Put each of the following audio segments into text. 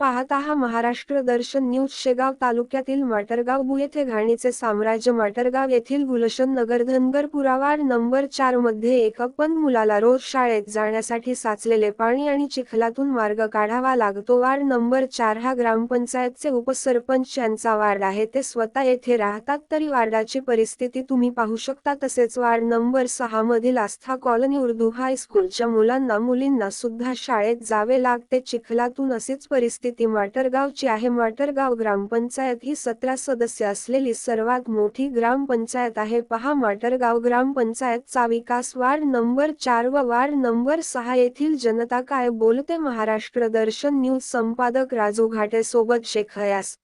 पाहता पाहत महाराष्ट्र दर्शन न्यूज शेगाव तालुक्यातील माटरगाव बु येथे घाणीचे साम्राज्य मटरगाव येथील गुलशन नगर धनगर पुरावार नंबर चारमध्ये एक मुलाला रोज शाळेत जाण्यासाठी साचलेले पाणी आणि चिखलातून मार्ग काढावा लागतो. वार्ड नंबर चार हा ग्रामपंचायतचे उपसरपंच यांचा वार्ड आहे. ते स्वतः येथे राहतात तरी वार्डाची परिस्थिती तुम्ही पाहू शकता. तसेच वार्ड नंबर सहा मधील आस्था कॉलनी उर्दू हायस्कूलच्या मुलांना मुलींना सुद्धा शाळेत जावे लागते. चिखलातून असेच परिस्थिती माटरगावची आहे. माटरगाव ग्रामपंचायत ही सतरा सदस्य असलेली सर्वात मोठी ग्रामपंचायत आहे. पहा माटरगाव ग्रामपंचायतचा विकास वार्ड नंबर चार व वार्ड नंबर सहा येथील जनता काय बोलते? महाराष्ट्र दर्शन न्यूज संपादक राजू घाटे सोबत शेख हयास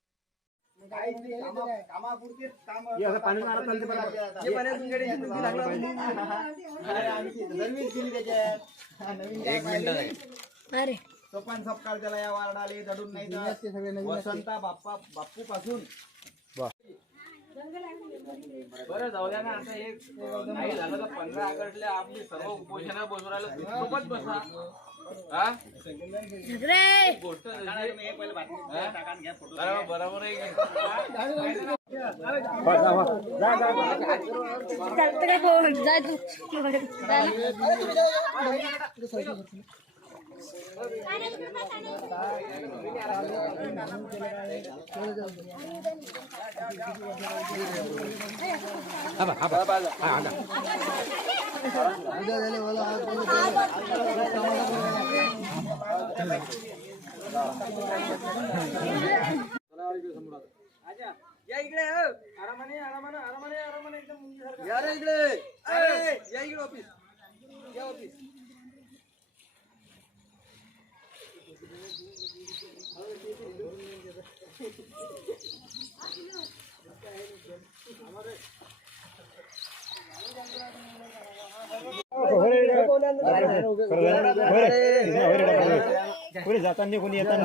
अरे. सोपान सपकाळ त्याला या वार्डाले दडून नाही वसंता बाप्पा बाप्पू पासून बरं जाऊ द्या ना आता एक नाही झालं तर पंधरा ऑगस्टला आपली सर्व उपोषणा बसून राहिलं सोबत बसा हा? रे! गोष्ट जशी- हा? बरोबर बरोबर आहे की? चालतं काय बोल जाय तू जाय ना. या इकडे आरामाने आरामाने आरामाने आरामाने एकदम या रे इकडे या इकडे ऑफिस या ऑफिस कोणी जाताना कोणी येताना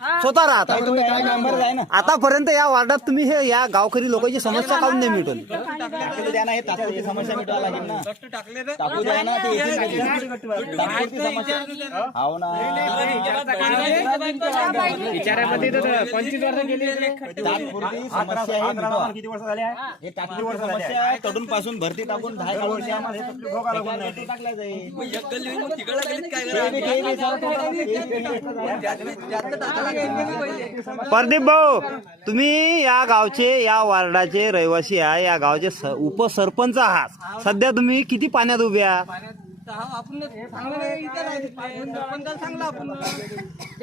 स्वतः राहता आतापर्यंत या वार्डात तुम्ही हे या गावकरी लोकांची समस्या काढून नाही मिटून वर्ष तडून पासून भरती टाकून दहा. हे टाकल्या जाईल. प्रदीप भाऊ तुम्ही या गावचे या वार्डाचे रहिवासी आहे या गावचे स- उपसरपंच आहात. सध्या तुम्ही किती पाण्यात उभे आहात?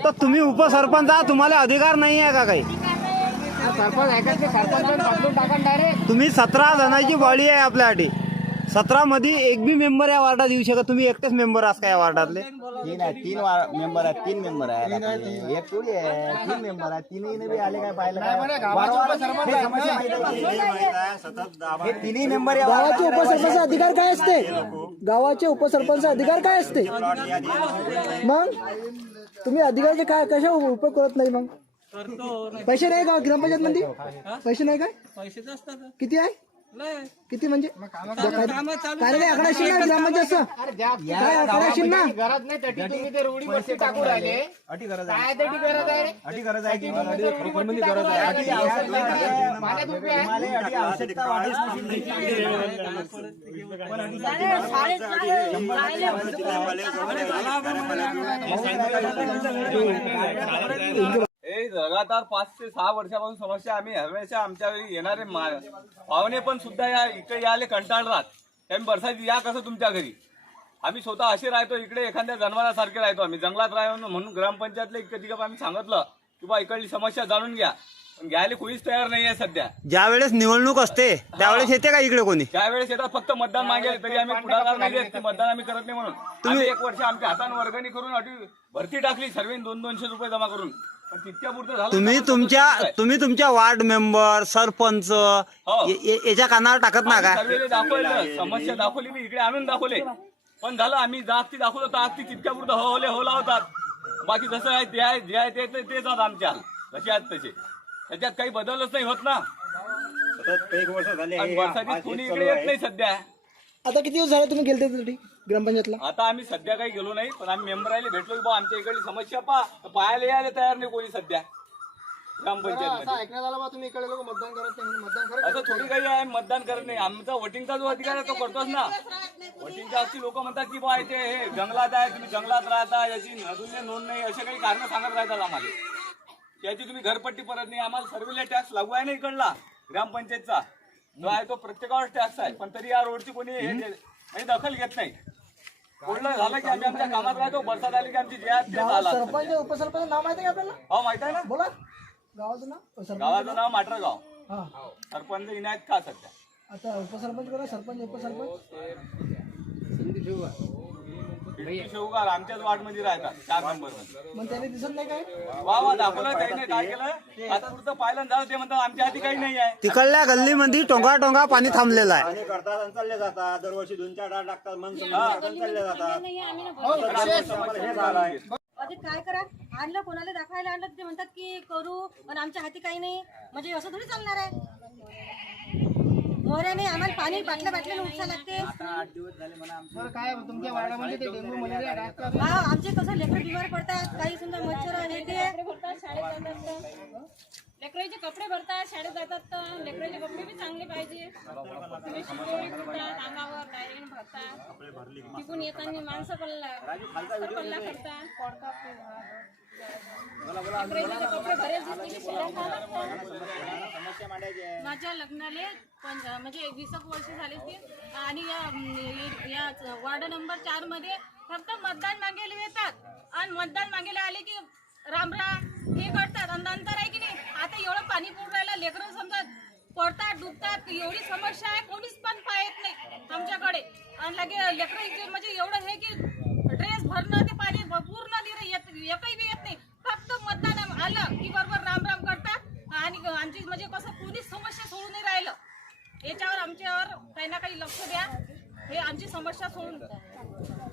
तर तुम्ही उपसरपंच आहात तुम्हाला अधिकार नाही आहे का काही? तुम्ही सतरा जणांची बॉडी आहे आपल्यासाठी. सतरा मध्ये एक बी मेंबर या वार्डात येऊ शकत. तुम्ही एकटेच मेंबर आहात का या वार्डातले तीन आहे तीन मेंबर आहेत तीन मेंबर आहेत आपले. एक थोडी आहे तीन मेंबर आहेत. तिन्ही बी आले काय पाहिलं काय? वारंवार हे समस्या माहिती आहे. हे तिन्ही मेंबर या गावाचे वार्डात उपसरपंच अधिकार काय असते? गावाचे उपसरपंच अधिकार काय असते? मग? तुम्ही अधिकाराचे काय कशा उपयोग करत नाही मग? पैसे नाही का ग्रामपंचायत मध्ये पैसे नाही काय? किती आहे? किती म्हणजे काय नाही आकडा असेल ना ग्रामपंचायतचं काय आकडा असेल ना अटी गरज आहे अटी गरज आहे की खरोखरमध्ये गरज आहे अटी आवश्यक नाही आहे. अटी अटी हे लगातार पाच ते सहा वर्षापासून समस्या आम्ही हमेशा आमच्या येणारे पाहुणे पण सुद्धा या इकडे याले कंटाळ राहत. त्यामुळे बरसात या कसं तुमच्या घरी? आम्ही स्वतः असे राहतो इकडे एखाद्या जनावरासारखे राहतो आम्ही. जंगलात राहतो म्हणून ग्रामपंचायतला इकडे तिकडे आम्ही सांगितलं की बा इकडली समस्या जाणून घ्या. पण घ्यायला कोणीच तयार नाही आहे सध्या. ज्या वेळेस निवडणूक असते त्यावेळेस येते का इकडे कोणी? त्यावेळेस येतात फक्त मतदान मागे तरी आम्ही पुढाकार नाही की मतदान आम्ही करत नाही म्हणून. तुम्ही एक वर्ष आमच्या हाताने वर्गणी करून अटी भरती टाकली सर्व दोन दोनशे रुपये जमा करून. तुम्ही तुमच्या. तुम्ही तुमच्या वार्ड मेंबर सरपंच य- य- याच्या कानावर टाकत ना का दाखवलं समस्या दाखवली मी इकडे आणून दाखवले. पण झालं आम्ही जागती दाखवतो तर आगती तितक्या पुरतं हो होले हो लावतात बाकी जसं आहे ते आहे जे आहे ते ते- तेच आहेत आमच्या. जसे आहेत तसे. त्याच्यात काही बदलच नाही होत ना. सतत एक वर्ष झाले आणि हे- वर्षाची आज कोणी इकडे येत नाही. सध्या. आता किती दिवस झाले तुम्ही गेलते ग्रामपंचायतला? आता आम्ही सध्या काही गेलो नाही पण आम्ही मेंबरायला भेटलो की बा आमच्या इकडली समस्या पहा तर पाहायला यायला तयार नाही कोणी सध्या. ग्रामपंचायत मध्ये ऐकण्यात आलं बा तुम्ही इकडे लोक मतदान करत नाही म्हणून मतदान करत असं थोडी काही आहे मतदान करत नाही. आमचा वोटिंगचा जो अधिकार आहे तो करतोच ना. वोटिंगच्या आजची लोक म्हणतात की बा इथे हे जंगलात आहे तुम्ही जंगलात राहता याची अजून नोंद नाही असे काही कारण सांगत राहतात आम्हाला. याची तुम्ही घरपट्टी परत नाही. आम्हाला सर्वेला टॅक्स लागू आहे ना इकडला ग्रामपंचायतचा? जो आहे तो प्रत्येकावर टॅक्स आहे पण तरी या रोडची कोणी हे हे- हे दखल घेत नाही. बोलणं झालं की आम्ही आमच्या कामात राहतो बरसात आली की आमची जे आहे ते झाला. सरपंच उपसरपंच नाव माहिती आहे का आपल्याला? हो माहीत आहे ना? बोला. गावाचं नाव? सरपंच गावाचं नाव? माटरगाव. हा. सरपंच इनायत का सध्या? आता उपसरपंच करा सरपंच उपसरपंच. शेवगार आमच्याच वार्डमध्ये राहतात चार नंबरमध्ये मग त्याने दिसत नाही काय? वा वा दाखवलं त्याने काय केलं? आता पुढचं पाहिलं झालं ते म्हणतात आमच्या हाती काही नाही आहे. तिकडल्या गल्लीमध्ये टोंगा टोंगा पाणी थांबलेलं आहे. करतात आणि चालले जातात दरवर्षी दोन चार डाळ टाकतात मग समजून चालले जातात. हे अरे काय करा? आणलं कोणाला दाखवायला आणलं ते म्हणतात की करू पण आमच्या हाती काही नाही. म्हणजे असं थोडी चालणार आहे. मोऱ्याने आम्हाला पाणी बाटल्या बाटल्या उपसा लागते. काय तुमच्या वार्डामध्ये ते डेंग्यू मलेरिया डास हा आमचे कसं लेकरं बिमार पडतात काही समजा मच्छर हे ते. लेकराचे कपडे भरतात शाळेत जातात तर लेकराचे कपडे बी चांगले पाहिजे. तुम्ही शितोळी भरतात अंगावर डायरेक्ट भरतात. तिकून येताना माणसं पल्ला माणसं करतात. लेकराचे कपडे बरेच दिसले माझ्या लग्नाले पंध- म्हणजे वीस एक वर्ष झाले ते आणि या या वार्ड नंबर चारमध्ये फक्त मतदान मागायला येतात. आणि मतदान मागेला आले की राम राम. हे करतात. आणि नंतर आहे की नाही आता एवढं पाणी पुरून राहिलं लेकरं समजा पडतात डुबतात एवढी समस्या आहे कोणीच पण पाहत नाही आमच्याकडे. आणि लगे लेकरं म्हणजे एवढं हे की ड्रेस भरणं ते पाणी पूर्ण दिलं येत एकही बी येत नाही. फक्त मतदान आलं की बरोबर राम राम करतात. आणि आमची म्हणजे कसं कोणीच समस्या सोडून नाही राहिलं. याच्यावर आमच्यावर काही ना काही लक्ष द्या. हे आमची समस्या सोडून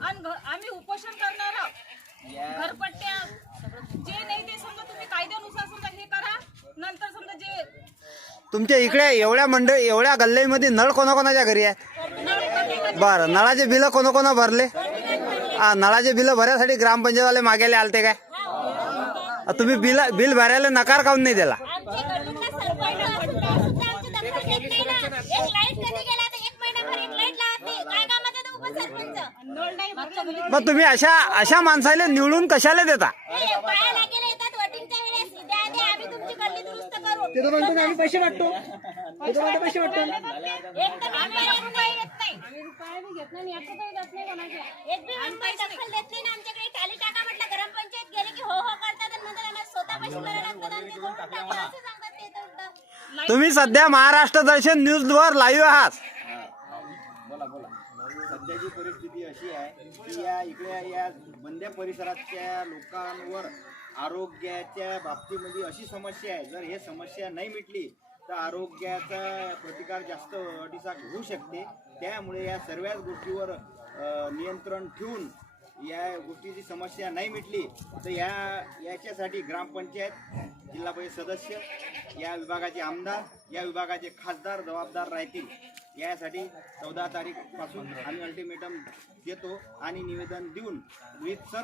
आणि आम्ही उपोषण करणार आहोत. घरपट्ट्या जे नाही ते समजा तुम्ही कायद्यानुसार समजा हे करा नंतर समजा जे तुमच्या इकडे एवढ्या मंडळ एवढ्या गल्लीमध्ये नळ कोणाकोणाच्या घरी आहे? बरं नळाचे बिल कोण भरले? हा नळाचे बिल भरायसाठी ग्रामपंचायतवाले मागेले आलते काय? आ, तुम्ही बिल बिल भरायला नकार काऊन नाही दिला? आमच्याकडून ना सरपंच सुद्धा सुद्धा आमची दखल घेत नाही ना. एक लाइट कधी गेला तर एक महिनाभर एक लाइट लावत नाही. काय कामाचा तो उपसरपंच? नळ नाही भरले. मग तुम्ही अशा अशा माणसाला निवडून कशाला देता? हे लागेल येतात वोटिंगच्या वेळेस द्या द्या आम्ही तुमची गल्ली दुरुस्त करू ते तर म्हणतो ना आम्ही पैसे वाटतो ते तर म्हणतो पैसे वाटतो एक तर member एक रुपया येत नाही आम्ही रुपये बी घेत नाही आणि एक रुपये देत नाही कोणाच्या एक बी member दखल देत नाही ना आमच्याकडे खाली टाका म्हटलं ग्रामपंचायत गेले की हो हो करतात आणि म्हणतात आम्हाला स्वतः पैसे भरायला लागतात आणि ते जोडून टाका असं सांगतात ते तर उलटं. तुम्ही सध्या महाराष्ट्र दर्शन न्यूज वर लाईव्ह आहात बोला बोला सध्याची परिस्थिती अशी आहे की या इकडे या बंद्या परिसराच्या लोकांवर आरोग्याच्या बाबतीमध्ये अशी समस्या आहे. जर हे समस्या नाही मिटली तर आरोग्याचा प्रतिकार जास्त अटीसाक होऊ शकते. त्यामुळे या सर्वच गोष्टीवर नियंत्रण ठेवून या गोष्टीची समस्या नाही मिटली तर या याच्यासाठी ग्रामपंचायत जिल्हा परिषद सदस्य या विभागाचे आमदार या विभागाचे खासदार जबाबदार राहतील. यासाठी चौदा तारीखपासून आम्ही अल्टिमेटम देतो आणि निवेदन देऊन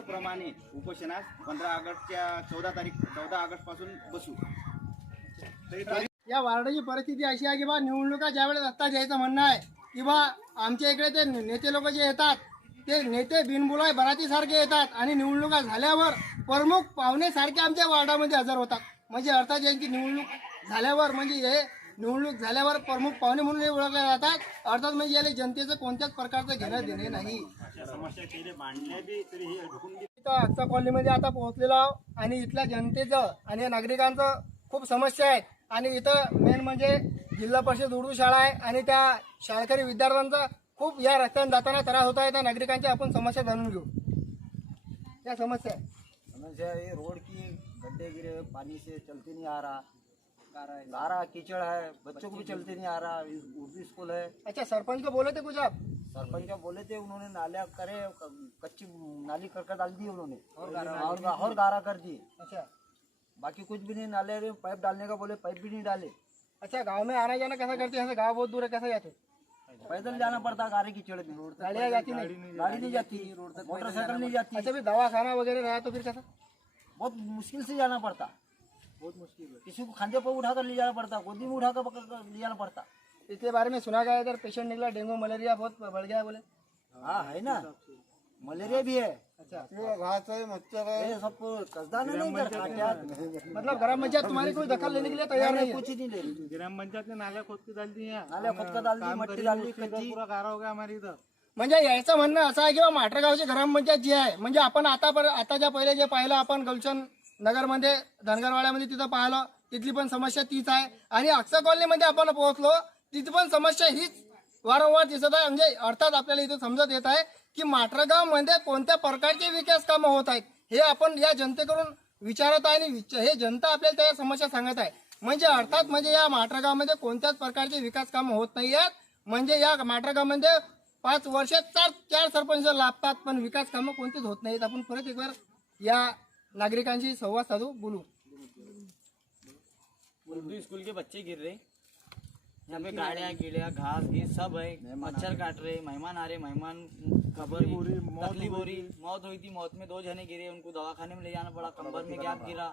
प्रमाणे उपोषणास पंधरा ऑगस्टच्या चौदा तारीख चौदा ऑगस्टपासून बसू. या वार्डाची परिस्थिती अशी आहे की बा निवडणुका ज्यावेळेस असतात यायचं म्हणणं आहे की बा आमच्या इकडे ते नेते लोक जे येतात ते नेते बिनबुलाय बरातीसारखे येतात आणि निवडणुका झाल्यावर प्रमुख पाहुणेसारखे आमच्या वार्डामध्ये हजर होतात. म्हणजे अर्थात यांची निवडणूक झाल्यावर म्हणजे हे निवडणूक झाल्यावर प्रमुख पाहुणे म्हणून हे ओळखले जातात. अर्थात म्हणजे याला जनतेचं कोणत्याच प्रकारचं घेणं देणे नाही. आजच्या कॉलनीमध्ये आता पोहोचलेलो आहो आणि इथल्या जनतेचं आणि या नागरिकांचं खूप समस्या आहेत. आणि इथं मेन म्हणजे जिल्हा परिषद उर्दू शाळा आहे आणि त्या शाळकरी विद्यार्थ्यांचा खूप या रस्त्याने जाताना त्रास होत आहे. त्या नागरिकांच्या आपण समस्या जाणून घेऊ. या समस्या. आहे समस्या रोड की गड्ढे गिरे पानी से चलते नहीं आ रहा गारा कीचड़ है बच्चों को भी चलते नहीं आ रहा उर्दू स्कूल है। अच्छा सरपंच को बोले थे कुछ आप? सरपंच का बोले थे उन्होंने नालियाँ करे कच्ची नाली कर कर डाल दी उन्होंने। और गारा और, और गारा कर दिए अच्छा। बाकी कुछ भी नहीं नाले में पाइप डालने का बोले पाइप भी नहीं डाले। अच्छा गाँव में आना जाना कैसा करते हैं? गाँव बहुत दूर है कैसे जाते पैदल जाना पड़ता गारे कीचड़ में रोड गाड़ियाँ जाती नहीं। गाड़ी नहीं जाती। रोड तक मोटरसाइकिल नहीं जाती। अच्छा फिर दवाखाना वगैरह रहा तो फिर कैसा? बहुत मुश्किल से जाना पड़ता। बहुत मुश्किल है। किसी को खांधे पर उठाकर ले जाना पड़ता गोदी में उठाकर पकड़ कर ले जाना पड़ता। इसके बारे में सुना गया इधर पेशेंट निकला डेंगू मलेरिया बहुत बढ़ गया है बोले। हाँ है ना। मलेरिया भी है। अच्छा। सब कसदा नहीं मतलब ग्राम पंचायत तुम्हारी कोई दखल लेने के लिए तैयार नहीं कुछ नहीं ले ग्राम पंचायत ने नाल्या खोद के डाल दी है। नाल्या खुद का डाल दी मट्टी डाल दी कच्ची। पूरा गारा हो गया हमारे इधर। म्हणजे याचं म्हणणं असं आहे की बा माठरगावची ग्रामपंचायत जी आहे म्हणजे आपण आता आताच्या पहिले जे पाहिलं आपण गलचन नगरमध्ये धनगरवाड्यामध्ये तिथं पाहिलं तिथली पण समस्या तीच आहे. आणि अक्सा कॉलनीमध्ये आपण पोहोचलो तिथं पण समस्या हीच वारंवार दिसत आहे. म्हणजे अर्थात आपल्याला इथं समजत येत आहे की माटरगावमध्ये कोणत्या प्रकारचे विकास कामं होत आहेत हे आपण या जनतेकडून विचारत आहे आणि हे जनता आपल्याला त्या समस्या सांगत आहे. म्हणजे अर्थात म्हणजे या माठरगावमध्ये कोणत्याच प्रकारचे विकास कामं होत नाही आहेत. म्हणजे या माठरगावमध्ये पाच वर्षात चार चार सरपंच लाभतात पण विकास कामं कोणतीच होत नाहीत. आपण परत एक वेळ या नागरिकांशी संवाद साधू बोलू. उर्दू स्कूल के बच्चे गिर रहे. यहाँ पे गाड़ियाँ कीड़िया घास घीस सब है. मच्छर काट रहे मेहमान आ रहे मेहमान खबर तकलीफ़ हो. रही मौत हुई थी मौत में दो जने गिरे उनको दवाखाने में ले जाना पड़ा कंबर में गैप गिरा.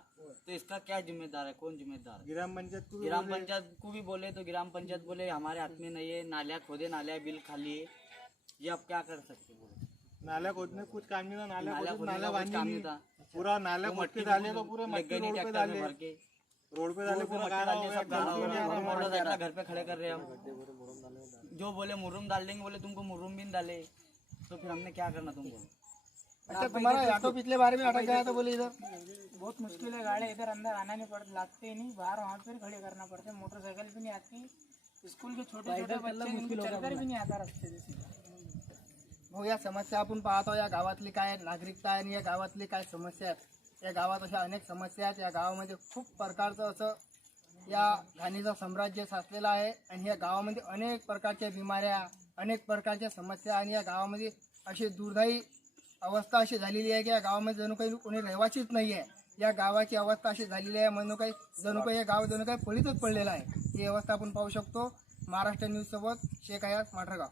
तो इसका क्या जिम्मेदार है? कौन जिम्मेदार है? ग्राम पंचायत को ग्राम पंचायत को भी बोले तो ग्राम पंचायत बोले हमारे हाथ में नहीं है नालिया खोदे नालिया बिल खाली है. ये आप क्या कर सकते बोले नाला खोदने कुछ काम नहीं था नाला नाला खोदने का काम नहीं था। पूरा नाला मट्टी डाले तो पूरे मट्टी रोड पे डाले। रोड पे डाले पूरा हो। घर पे खड़े कर रहे हैं हम। जो बोले मुर्रुम डाल देंगे बोले तुमको मुर्रुम भी डाले। तो फिर हमने क्या करना तुमको? अच्छा तुम्हारा ऑटो पिछले बारे में अटक गया तो बोले इधर। बहुत मुश्किल है गाड़ी इधर अंदर आना नहीं पड़ता लागते ही नहीं बाहर वहाँ पर खड़े करना पड़ता है। मोटरसाइकिल भी नहीं आती स्कूल के छोटे छोटे बच्चे चलकर भी नहीं आता रास्ते से हो या समस्या आपण पाहतो या गावातली काय नागरिकता आहे आणि या गावातली काय समस्या आहेत. या गावात अशा अनेक समस्या आहेत. या गावामध्ये खूप प्रकारचं असं या घाणीचं साम्राज्य साचलेलं आहे आणि या गावामध्ये अनेक प्रकारच्या बिमाऱ्या अनेक प्रकारच्या समस्या आणि या गावामध्ये अशी दुर्दायी अवस्था अशी झालेली आहे की या गावामध्ये जणू काही कोणी रहिवासीच नाही आहे या गावाची अवस्था अशी झालेली आहे म्हणून काही जणू काही हे गाव जणू काही पळीतच पडलेलं आहे. ही अवस्था आपण पाहू शकतो. महाराष्ट्र न्यूजसोबत शेख आयात माठरगाव